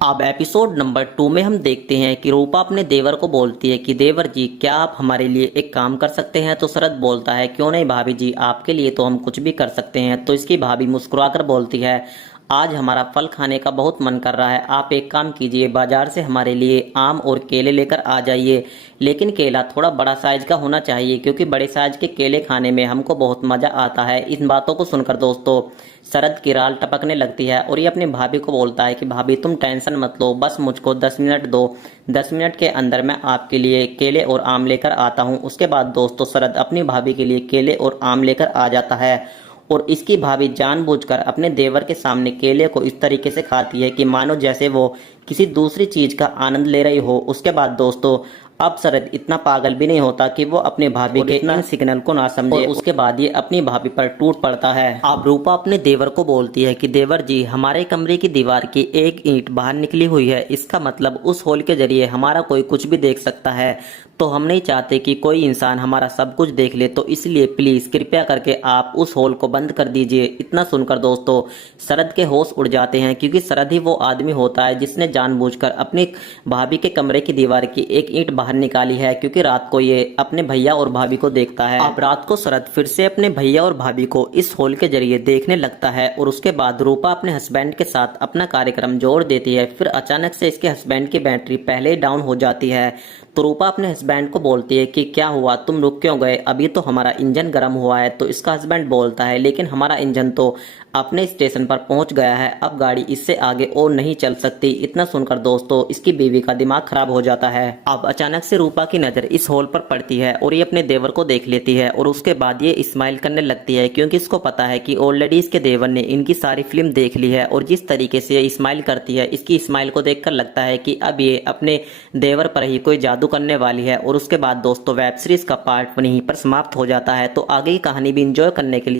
अब episode number 2 में हम देखते हैं कि रूपा अपने देवर को बोलती है कि देवर जी, क्या आप हमारे लिए एक काम कर सकते हैं। तो शरद बोलता है, क्यों नहीं भाभी जी, आपके लिए तो हम कुछ भी कर सकते हैं। तो इसकी भाभी मुस्कुराकर बोलती है, आज हमारा फल खाने का बहुत मन कर रहा है। आप एक काम कीजिए, बाजार से हमारे लिए आम और केले लेकर आ जाइए, लेकिन केला थोड़ा बड़ा साइज का होना चाहिए, क्योंकि बड़े साइज के केले खाने में हमको बहुत मजा आता है। इन बातों को सुनकर दोस्तों शरद की राल टपकने लगती है और ये अपनी भाभी को बोलता है कि भाभी तुम टेंशन मत लो, बस मुझको 10 मिनट दो। 10 मिनट के अंदर मैं आपके लिए केले और आम लेकर आता हूँ। उसके बाद दोस्तों शरद अपनी भाभी के लिए केले और आम लेकर आ जाता है और इसकी भाभी जानबूझकर अपने देवर के सामने केले को इस तरीके से खाती है कि मानो जैसे वो किसी दूसरी चीज का आनंद ले रही हो। उसके बाद दोस्तों अब शरद इतना पागल भी नहीं होता कि वो अपने भाभी के इतना सिग्नल को ना समझे। उसके बाद ये अपनी भाभी पर टूट पड़ता है। अब रूपा अपने देवर को बोलती है कि देवर जी, हमारे कमरे की दीवार की एक ईंट बाहर निकली हुई है, इसका मतलब उस होल के जरिए हमारा कोई कुछ भी देख सकता है। तो हम नहीं चाहते कि कोई इंसान हमारा सब कुछ देख ले, तो इसलिए प्लीज कृपया करके आप उस होल को बंद कर दीजिए। इतना सुनकर दोस्तों शरद के होश उड़ जाते हैं, क्योंकि शरद ही वो आदमी होता है जिसने जानबूझकर अपनी भाभी के कमरे की दीवार की एक ईंट बाहर निकाली है, क्योंकि रात को ये अपने भैया और भाभी को देखता है। अब रात को शरद फिर से अपने भैया और भाभी को इस होल के जरिए देखने लगता है और उसके बाद रूपा अपने हस्बैंड के साथ अपना कार्यक्रम जोड़ देती है। फिर अचानक से इसके हस्बैंड की बैटरी पहले ही डाउन हो जाती है। तो रूपा अपने हस्बैंड को बोलती है कि क्या हुआ, तुम रुक क्यों गए, अभी तो हमारा इंजन गर्म हुआ है। तो इसका हस्बैंड बोलता है, लेकिन हमारा इंजन तो अपने स्टेशन पर पहुंच गया है, अब गाड़ी इससे आगे और नहीं चल सकती। इतना सुनकर दोस्तों इसकी बीवी का दिमाग खराब हो जाता है। अब अचानक से रूपा की नजर इस होल पर पड़ती है और ये अपने देवर को देख लेती है और उसके बाद ये स्माइल करने लगती है, क्योंकि इसको पता है कि ऑलरेडी इसके देवर ने इनकी सारी फिल्म देख ली है। और जिस तरीके से ये स्माइल करती है, इसकी स्माइल को देखकर लगता है कि अब ये अपने देवर पर ही कोई जादू करने वाली है। और उसके बाद दोस्तों वेब सीरीज का पार्ट 1 यहीं पर समाप्त हो जाता है। तो आगे की कहानी भी इंजॉय करने के लिए